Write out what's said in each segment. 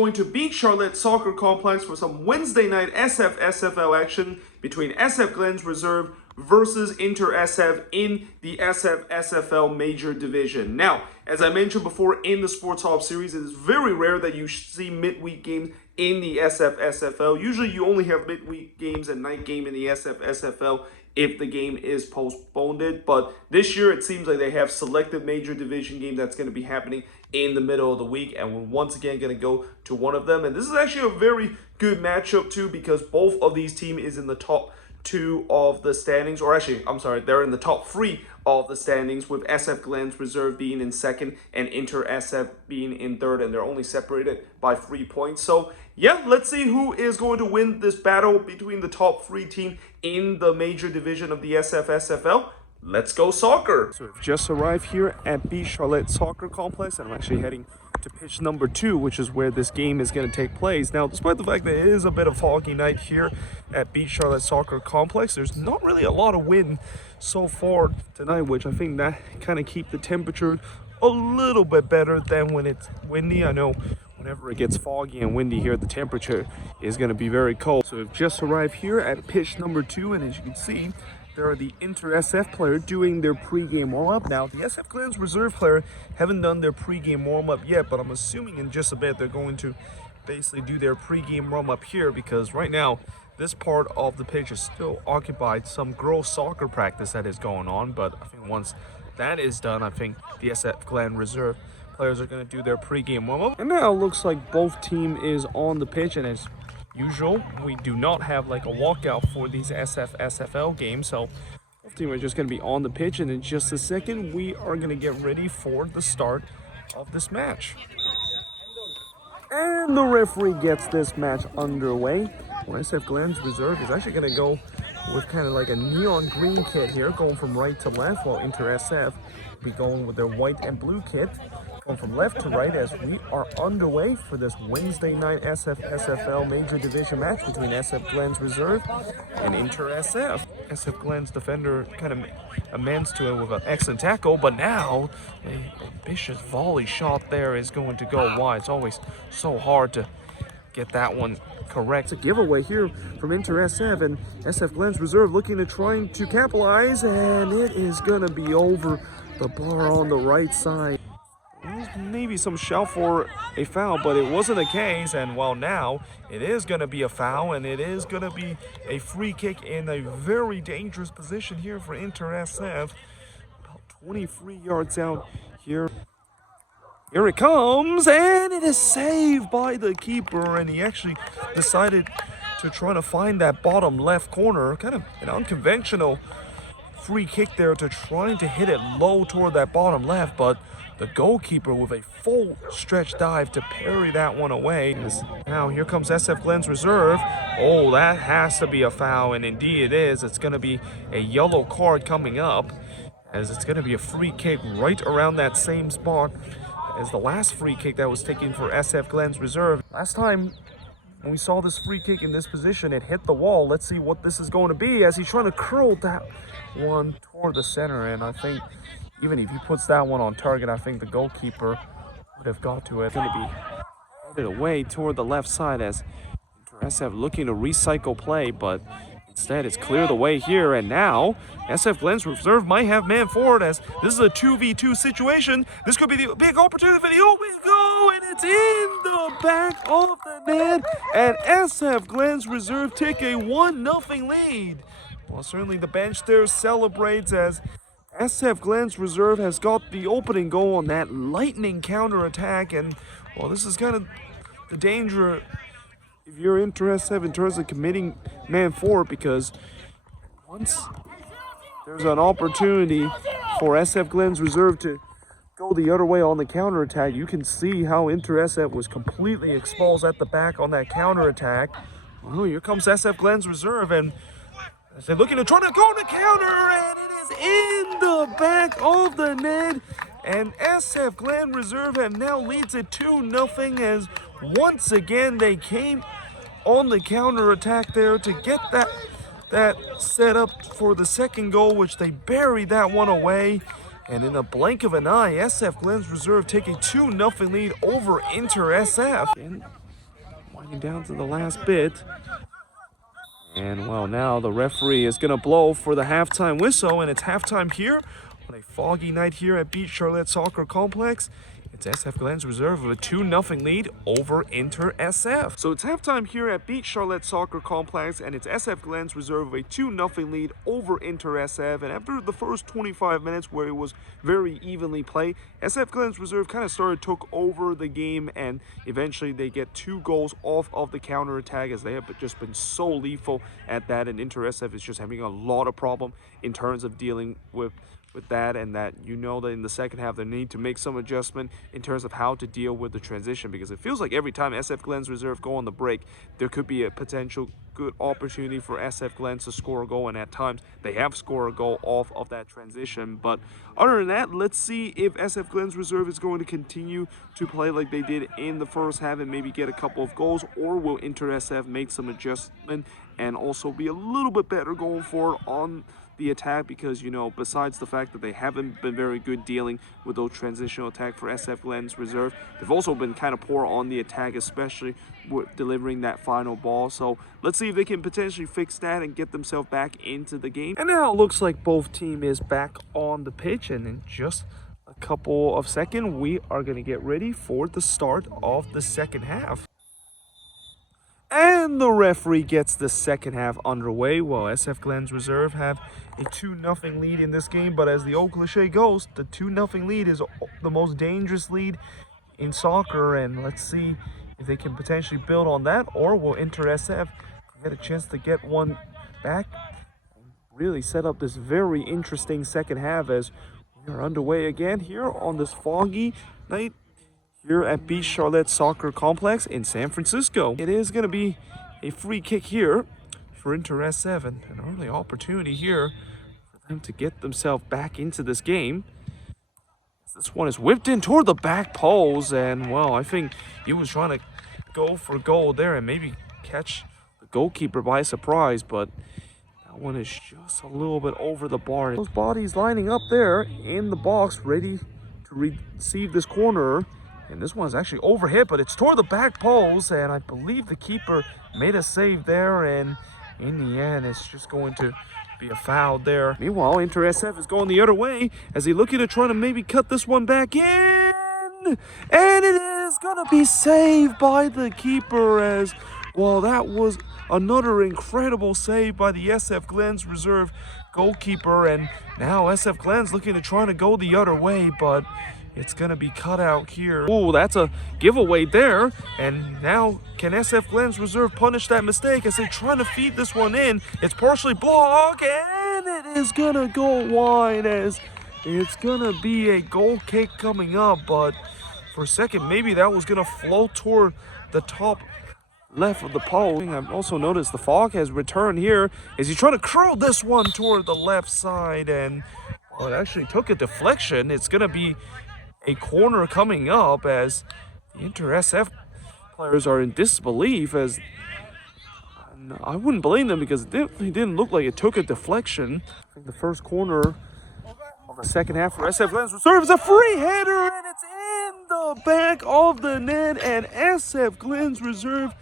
going to Beach Chalet Soccer Complex for some Wednesday night SFSFL action between SF Glens Reserve versus Inter SF in the SFSFL Major Division. Now, as I mentioned before in the Sporthop series, it is very rare that you see midweek games in the SFSFL. Usually you only have midweek games and night game in the SFSFL if the game is postponed. But this year it seems like they have selected major division game that's going to be happening in the middle of the week, and we're once again going to go to one of them. And this is actually a very good matchup too, because both of these teams is in the top two of the standings, or actually, I'm sorry, they're in the top three of the standings, with SF Glens Reserve being in second and Inter SF being in third, and they're only separated by 3 points. So yeah, let's see who is going to win this battle between the top three teams in the major division of the SFSFL. Let's go soccer! So we've just arrived here at Beach Chalet Soccer Complex, and I'm actually heading to pitch number 2, which is where this game is going to take place. Now, despite the fact that it is a bit of foggy night here at Beach Chalet Soccer Complex, there's not really a lot of wind so far tonight, which I think that kind of keep the temperature a little bit better than when it's windy. I know whenever it gets foggy and windy here, the temperature is going to be very cold. So we've just arrived here at pitch number 2, and as you can see, there are the Inter SF player doing their pre-game warm-up. Now, the SF Glens Reserve player haven't done their pre-game warm-up yet, but I'm assuming in just a bit they're going to basically do their pre-game warm-up here, because right now this part of the pitch is still occupied. Some girls soccer practice that is going on, but I think once that is done, I think the SF Glens Reserve players are going to do their pre-game warm-up. And now it looks like both team is on the pitch, and as usual, we do not have like a walkout for these SFSFL games, so both teams are just going to be on the pitch, and in just a second we are going to get ready for the start of this match. And the referee gets this match underway. Well, SF Glens Reserve is actually going to go with kind of like a neon green kit here, going from right to left, while Inter SF will be going with their white and blue kit, going from left to right, as we are underway for this Wednesday night SFSFL Major Division match between SF Glens Reserve and Inter SF. SF Glens defender kind of amends to it with an excellent tackle, but now an ambitious volley shot there is going to go wide. It's always so hard to get that one correct. It's a giveaway here from Inter SF, and SF Glens Reserve looking to trying to capitalize, and it is going to be over the bar on the right side. Maybe some shout for a foul, but it wasn't the case, and well, now it is going to be a foul, and it is going to be a free kick in a very dangerous position here for Inter SF, about 23 yards out here. Here it comes, and it is saved by the keeper, and he actually decided to try to find that bottom left corner, kind of an unconventional free kick there, to trying to hit it low toward that bottom left, but the goalkeeper with a full stretch dive to parry that one away. Now here comes SF Glens Reserve. Oh, that has to be a foul, and indeed it is. It's going to be a yellow card coming up, as it's going to be a free kick right around that same spot as the last free kick that was taken for SF Glens Reserve. Last time when we saw this free kick in this position, it hit the wall. Let's see what this is going to be, as he's trying to curl that one toward the center, and I think even if he puts that one on target, I think the goalkeeper would have got to it. It's going to be headed away toward the left side, as SF looking to recycle play, but instead it's cleared away here, and now SF Glens Reserve might have man forward, as this is a 2v2 situation. This could be the big opportunity for the open goal, and it's in the back of the net, and SF Glens Reserve take a 1-0 lead. Well, certainly the bench there celebrates, as SF Glens Reserve has got the opening goal on that lightning counter-attack, and well, this is kind of the danger if you're interested in terms of committing man forward, because once there's an opportunity for SF Glens Reserve to go the other way on the counter-attack, you can see how Inter SF was completely exposed at the back on that counter-attack. Well, here comes SF Glens Reserve, and as they're looking to try to go on the counter, and it is in the back of the net, and SF Glens Reserve have now leads it 2-0, as once again they came on the counter attack there to get that set up for the second goal, which they buried that one away. And in a blink of an eye, SF Glens Reserve take a 2-0 lead over Inter SF. And winding down to the last bit. And well, now the referee is gonna blow for the halftime whistle, and it's halftime here on a foggy night here at Beach Chalet Soccer Complex. It's SF Glens Reserve with a 2-0 lead over Inter SF. So it's halftime here at Beach Chalet Soccer Complex, and it's SF Glens Reserve with a 2-0 lead over Inter SF. And after the first 25 minutes where it was very evenly played, SF Glens Reserve kind of took over the game, and eventually they get 2 goals off of the counter attack, as they have just been so lethal at that, and Inter SF is just having a lot of problem in terms of dealing with that, and that that in the second half they need to make some adjustment in terms of how to deal with the transition, because it feels like every time SF Glens Reserve go on the break, there could be a potential good opportunity for SF Glens to score a goal, and at times they have scored a goal off of that transition. But other than that, let's see if SF Glens Reserve is going to continue to play like they did in the first half and maybe get a couple of goals, or will Inter SF make some adjustment and also be a little bit better going forward on the attack, because besides the fact that they haven't been very good dealing with those transitional attack for SF Glens Reserve, they've also been kind of poor on the attack, especially with delivering that final ball. So let's see if they can potentially fix that and get themselves back into the game. And now it looks like both team is back on the pitch, and in just a couple of seconds we are going to get ready for the start of the second half. And the referee gets the second half underway. Well, SF Glens Reserve have a 2-0 lead in this game, but as the old cliche goes, the 2-0 lead is the most dangerous lead in soccer, and let's see if they can potentially build on that, or will Inter SF get a chance to get one back and really set up this very interesting second half as we are underway again here on this foggy night here at Beach Chalet Soccer Complex in San Francisco. It is going to be a free kick here for Inter SF, an early opportunity here for them to get themselves back into this game. This one is whipped in toward the back post, and well, I think he was trying to go for goal there and maybe catch the goalkeeper by surprise, but that one is just a little bit over the bar. Those bodies lining up there in the box ready to receive this corner. And this one's actually overhit, but it's toward the back post, and I believe the keeper made a save there, and in the end, it's just going to be a foul there. Meanwhile, Inter SF is going the other way as they looking to try to maybe cut this one back in, and it is going to be saved by the keeper, as well, that was another incredible save by the SF Glens Reserve goalkeeper, and now SF Glens looking to try to go the other way, but it's going to be cut out here. Oh, that's a giveaway there. And now, can SF Glens Reserve punish that mistake as they're trying to feed this one in? It's partially blocked, and it is going to go wide as it's going to be a goal kick coming up. But for a second, maybe that was going to float toward the top left of the post. I've also noticed the fog has returned here as he's trying to curl this one toward the left side. And well, it actually took a deflection. It's going to be a corner coming up as the Inter SF players are in disbelief, as I wouldn't blame them because it definitely didn't look like it took a deflection. I think the first corner of the second half for SF Glens Reserve is a free header, and it's in the back of the net, and SF Glens Reserve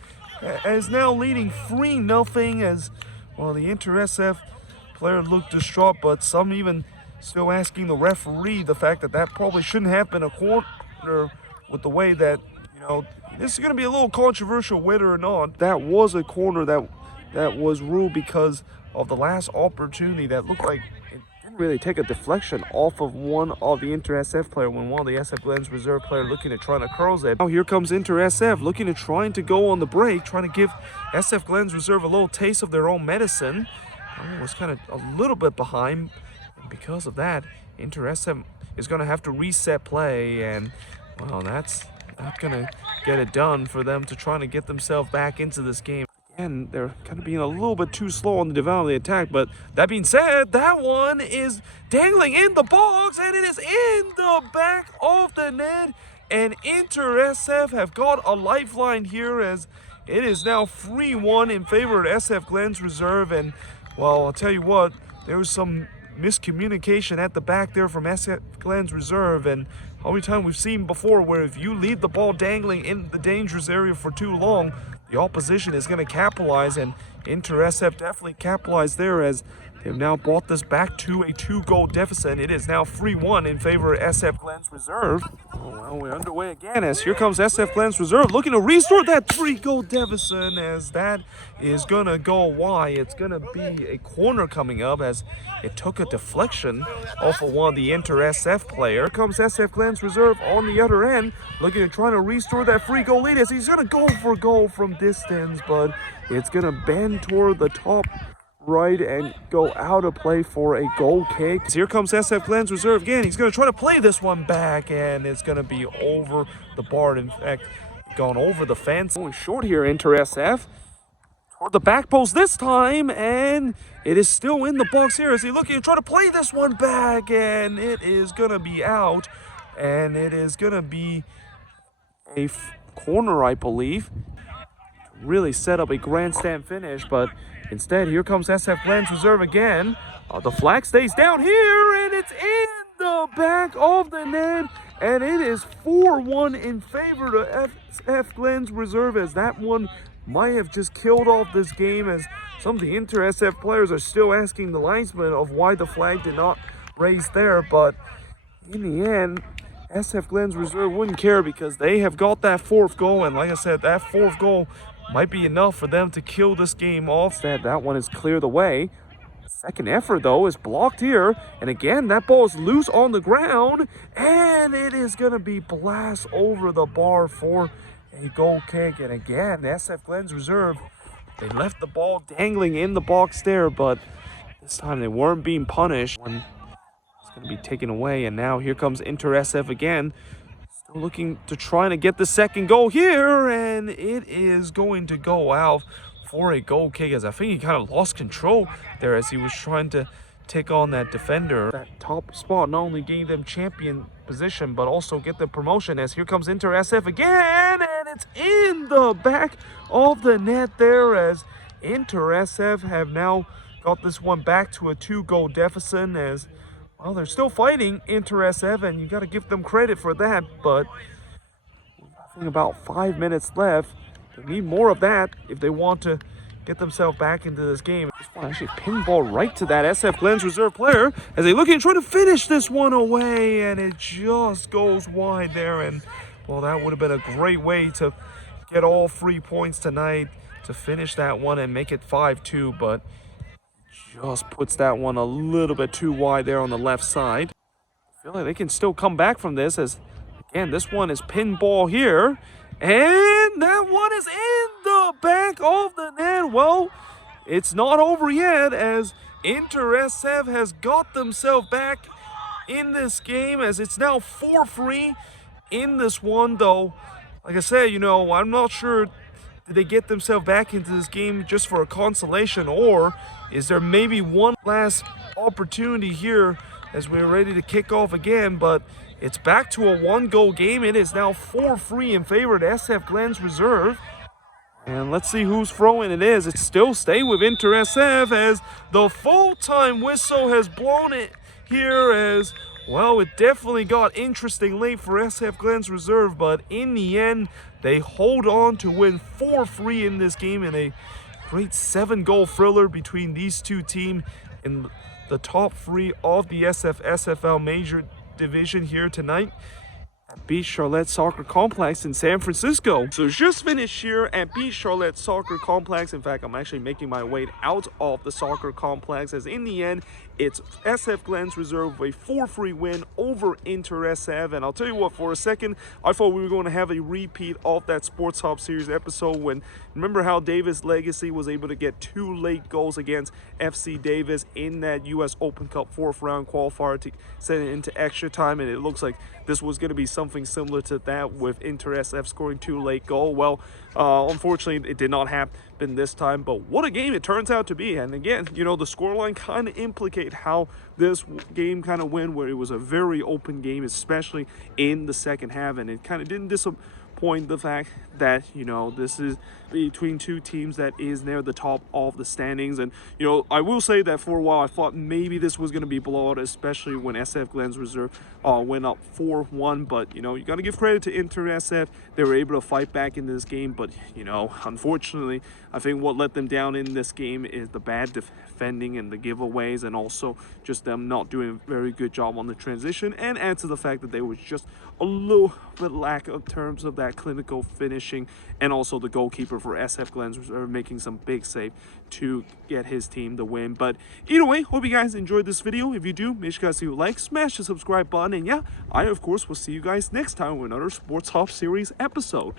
is now leading 3-0 as well. The Inter SF player looked distraught, but some even still asking the referee the fact that probably shouldn't have been a corner, with the way that, this is going to be a little controversial whether or not that was a corner that was ruled, because of the last opportunity that looked like it didn't really take a deflection off of one of the Inter SF player when one of the SF Glens Reserve player looking to try to curl it. Now here comes Inter SF looking to trying to go on the break, trying to give SF Glens Reserve a little taste of their own medicine. I was kind of a little bit behind. Because of that, Inter SF is going to have to reset play, and well, that's not going to get it done for them to try to get themselves back into this game. Again, they're kind of being a little bit too slow on the development of the attack, but that being said, that one is dangling in the box, and it is in the back of the net, and Inter SF have got a lifeline here as it is now 3-1 in favor of SF Glens Reserve. And well, I'll tell you what, there was some miscommunication at the back there from SF Glens Reserve, and how many times we've seen before where if you leave the ball dangling in the dangerous area for too long, the opposition is going to capitalize, and Inter SF definitely capitalized there as they've now brought this back to a 2-goal deficit. It is now 3-1 in favor of SF Glens Reserve. Oh, well, we're underway again as here comes SF Glens Reserve looking to restore that 3-goal deficit, as that is going to go wide. It's going to be a corner coming up as it took a deflection off of one of the Inter SF player. Here comes SF Glens Reserve on the other end looking to try to restore that 3-goal lead as he's going to go for goal from distance, but it's going to bend toward the top right and go out of play for a goal kick. Here comes SF Glens Reserve again. He's going to try to play this one back, and it's going to be over the bar. In fact, gone over the fence. Going short here, Inter SF. Toward the back post this time, and it is still in the box here as he looking to try to play this one back, and it is going to be out, and it is going to be a corner, I believe. Really set up a grandstand finish, but instead, here comes SF Glens Reserve again. The flag stays down here, and it's in the back of the net, and it is 4-1 in favor of SF Glens Reserve, as that one might have just killed off this game, as some of the Inter SF players are still asking the linesman of why the flag did not raise there, but in the end, SF Glens Reserve wouldn't care because they have got that 4th goal, and like I said, that 4th goal might be enough for them to kill this game off. That one is cleared away. Second effort, though, is blocked here. And again, that ball is loose on the ground. And it is going to be blast over the bar for a goal kick. And again, SF Glens Reserve, they left the ball dangling in the box there. But this time they weren't being punished. One is going to be taken away. And now here comes Inter SF again. Looking to try to get the second goal here, and it is going to go out for a goal kick, as I think he kind of lost control there as he was trying to take on that defender. That top spot not only gave them champion position but also get the promotion, as here comes Inter SF again, and it's in the back of the net there, as Inter SF have now got this one back to a 2-goal deficit, as well, they're still fighting Inter SF, and you got to give them credit for that, but I think about 5 minutes left. They need more of that if they want to get themselves back into this game. This one actually pinball right to that SF Glens Reserve player as they look and try to finish this one away, and it just goes wide there, and well, that would have been a great way to get all 3 points tonight to finish that one and make it 5-2, but just puts that one a little bit too wide there on the left side. I feel like they can still come back from this, as again, this one is pinball here, and that one is in the back of the net. Well, it's not over yet, as Inter SF has got themselves back in this game, as it's now 4-3 in this one, though. Like I said, you know, I'm not sure, did they get themselves back into this game just for a consolation, or is there maybe one last opportunity here as we're ready to kick off again? But it's back to a 1-goal game. It is now 4-3 in favor of SF Glens Reserve. And let's see whose throw-in it is. It's still staying with Inter SF, as the full-time whistle has blown it here, as well, it definitely got interesting late for SF Glens Reserve, but in the end, they hold on to win 4-3 in this game in a great 7-goal thriller between these two teams in the top 3 of the SFSFL Major division here tonight at Beach Chalet Soccer Complex in San Francisco. So just finished here at Beach Chalet Soccer Complex. In fact, I'm actually making my way out of the soccer complex, as in the end, it's SF Glens Reserve with a 4-3 win over Inter SF. And I'll tell you what, for a second, I thought we were going to have a repeat of that Sporthop series episode when, remember how Davis Legacy was able to get 2 late goals against FC Davis in that US Open Cup 4th round qualifier to send it into extra time, and it looks like this was going to be something similar to that with Inter SF scoring 2 late goals. Well, unfortunately, it did not happen this time, but what a game it turns out to be. And again, you know, the scoreline kind of implicate how this game kind of went, where it was a very open game, especially in the second half, and it kind of didn't disappoint point the fact that, you know, this is between two teams that is near the top of the standings. And, you know, I will say that for a while I thought maybe this was going to be blowout, especially when SF Glens Reserve went up 4-1. But, you know, you got to give credit to Inter SF. They were able to fight back in this game. But, you know, unfortunately, I think what let them down in this game is the bad defending and the giveaways, and also just them not doing a very good job on the transition, and add to the fact that they was just a little bit lack in terms of that clinical finishing, and also the goalkeeper for SF Glens Reserve making some big save to get his team the win. But either way, hope you guys enjoyed this video. If you do, make sure you guys leave a like, smash the subscribe button, and yeah, I of course will see you guys next time with another Sports Hop series episode.